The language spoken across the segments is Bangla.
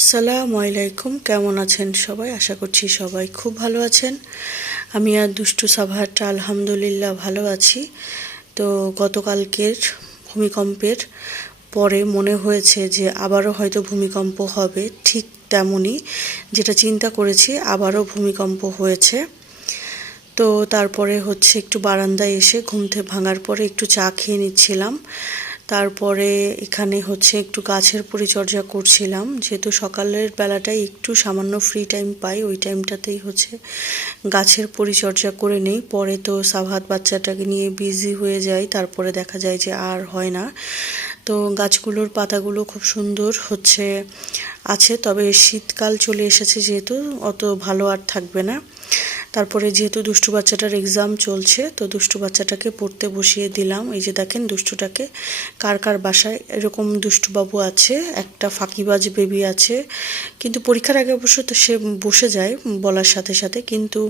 আসসালামু আলাইকুম, কেমন আছেন সবাই? আশা করছি সবাই খুব ভালো আছেন। আমি আর দুষ্টু সাভারটা আলহামদুলিল্লাহ ভালো আছি। তো গতকালকের ভূমিকম্পের পরে মনে হয়েছে যে আবারও হয়তো ভূমিকম্প হবে, ঠিক তেমনই যেটা চিন্তা করেছি আবারও ভূমিকম্প হয়েছে। তো তারপরে একটু বারান্দায় এসে ঘুম থেকে ভাঙার পরে একটু চা খেয়ে নিচ্ছিলাম। তারপরে এখানে একটু গাছের পরিচর্যা করছিলাম, যেহেতু সকালের বেলাটাই একটু সামান্য ফ্রি টাইম পাই, ওই টাইমটাতেই গাছের পরিচর্যা করে নেই। পরে তো সাভাত বাচ্চাটাকে নিয়ে বিজি হয়ে যাই, তারপরে দেখা যায় যে আর হয় না। তো গাছগুলোর পাতাগুলো খুব সুন্দর আছে, তবে শীতকাল চলে এসেছে যেহেতু অত ভালো আর থাকবে না। তারপরে যেহেতু দুষ্টু বাচ্চাটার এক্সাম চলছে, তো দুষ্টু বাচ্চাটাকে পড়তে বসিয়ে দিলাম। এই যে দেখেন দুষ্টুটাকে, কার কার বাসায় এরকম দুষ্টু বাবু আছে, একটা ফাঁকিবাজ বেবি আছে। কিন্তু পরীক্ষার আগে অবশ্য তো সে বসে যায় বলার সাথে সাথে, কিন্তু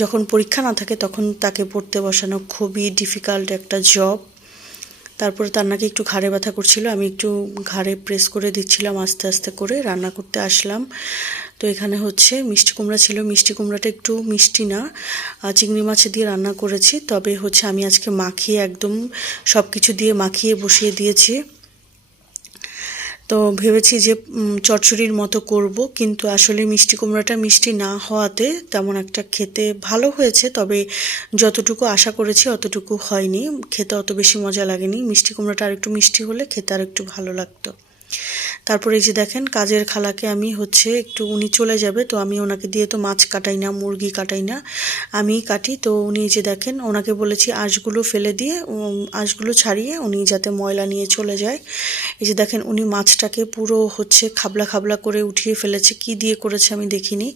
যখন পরীক্ষা না থাকে তখন তাকে পড়তে বসানো খুবই ডিফিকাল্ট একটা জব। তারপরে তার নাকি একটু ঘাড়ে ব্যথা করছিল, আমি একটু ঘাড়ে প্রেস করে দিচ্ছিলাম আস্তে আস্তে করে। রান্না করতে আসলাম। তো এখানে মিষ্টি কুমড়া ছিল, মিষ্টি কুমড়াটা একটু মিষ্টি না, চিংড়ি মাছ দিয়ে রান্না করেছি। তবে আমি আজকে মাখিয়ে একদম সব কিছু দিয়ে মাখিয়ে বসিয়ে দিয়েছি। তো ভেবেছি যে চচ্চড়ির মতো করব, কিন্তু আসলে মিষ্টি কুমড়াটা মিষ্টি না হওয়াতে তেমন একটা খেতে ভালো হয়েছে, তবে যতটুকু আশা করেছি অতটুকু হয়নি, খেতে অত বেশি মজা লাগেনি। মিষ্টি কুমড়াটা আর একটু মিষ্টি হলে খেতে আর একটু ভালো লাগতো। তারপরে এই যে দেখেন কাজের খালাকে আমি একটু, উনি চলে যাবে, তো আমি ওনাকে দিয়ে তো মাছ কাটাই না, মুরগি কাটাই না, আমিই কাটি। তো উনি এই যে দেখেন, ওনাকে বলেছি আঁশগুলো ফেলে দিয়ে, আঁশগুলো ছাড়িয়ে উনি যাতে ময়লা নিয়ে চলে যায়। এই যে দেখেন উনি মাছটাকে পুরো খাবলা খাবলা করে উঠিয়ে ফেলেছে। কি দিয়ে করেছে আমি দেখিনি,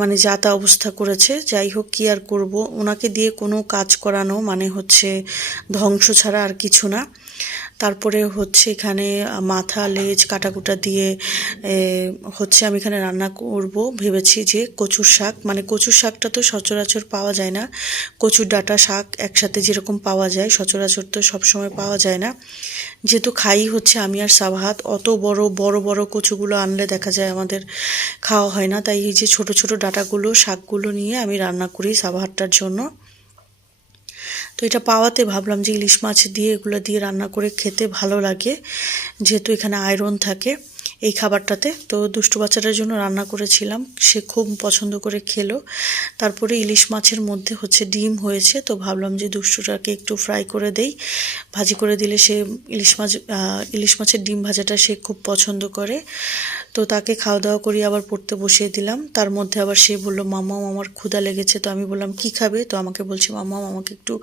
মানে যা তা অবস্থা করেছে। যাই হোক, কি আর করব, ওনাকে দিয়ে কোনো কাজ করানো মানে ধ্বংস ছাড়া আর কিছু না। তারপরে এখানে মাথা লেজ কাটাকুটা দিয়ে আমি এখানে রান্না করব ভেবেছি যে কচুর শাক, মানে কচুর শাকটা তো সচরাচর পাওয়া যায় না, কচুর ডাঁটা শাক একসাথে যেরকম পাওয়া যায় সচরাচর তো সবসময় পাওয়া যায় না। যেহেতু খাই আমি আর সাবাহাত, অত বড় বড় বড় কচুগুলো আনলে দেখা যায় আমাদের খাওয়া হয় না, তাই এই যে ছোট ছোট ডাঁটাগুলো শাকগুলো নিয়ে আমি রান্না করি সাবাহাতটার জন্য। তো এটা পাওয়াতে ভাবলাম যে ইলিশ মাছ দিয়ে এগুলো দিয়ে রান্না করে খেতে ভালো লাগে, যেহেতু এখানে আয়রন থাকে এই খাবারটাতে। তো দুষ্টু বাচ্চাটার জন্য রান্না করেছিলাম, সে খুব পছন্দ করে খেলো। তারপরে ইলিশ মাছের মধ্যে ডিম হয়েছে, তো ভাবলাম যে দুষ্টুটাকে একটু ফ্রাই করে দেই, ভাজি করে দিলে সে ইলিশ মাছের ডিম ভাজাটা সে খুব পছন্দ করে। তো তাকে খাওয়া দাওয়া করি, আবার পড়তে বসিয়ে দিলাম। তার মধ্যে আবার সে বললো মাম্মা আমার ক্ষুধা লেগেছে। তো আমি বললাম কি খাবে, তো আমাকে বলছে মাম্মা আমাকে একটু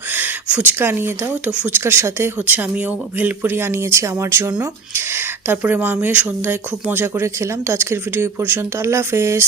ফুচকা আনিয়ে দাও। তো ফুচকার সাথে আমিও ভেলপুরি আনিয়েছি আমার জন্য। তারপরে মা মেয়ে সন্ধ্যায় খুব মজা করে খেলাম। তো আজকের ভিডিও এই পর্যন্ত, আল্লাহ হাফেজ।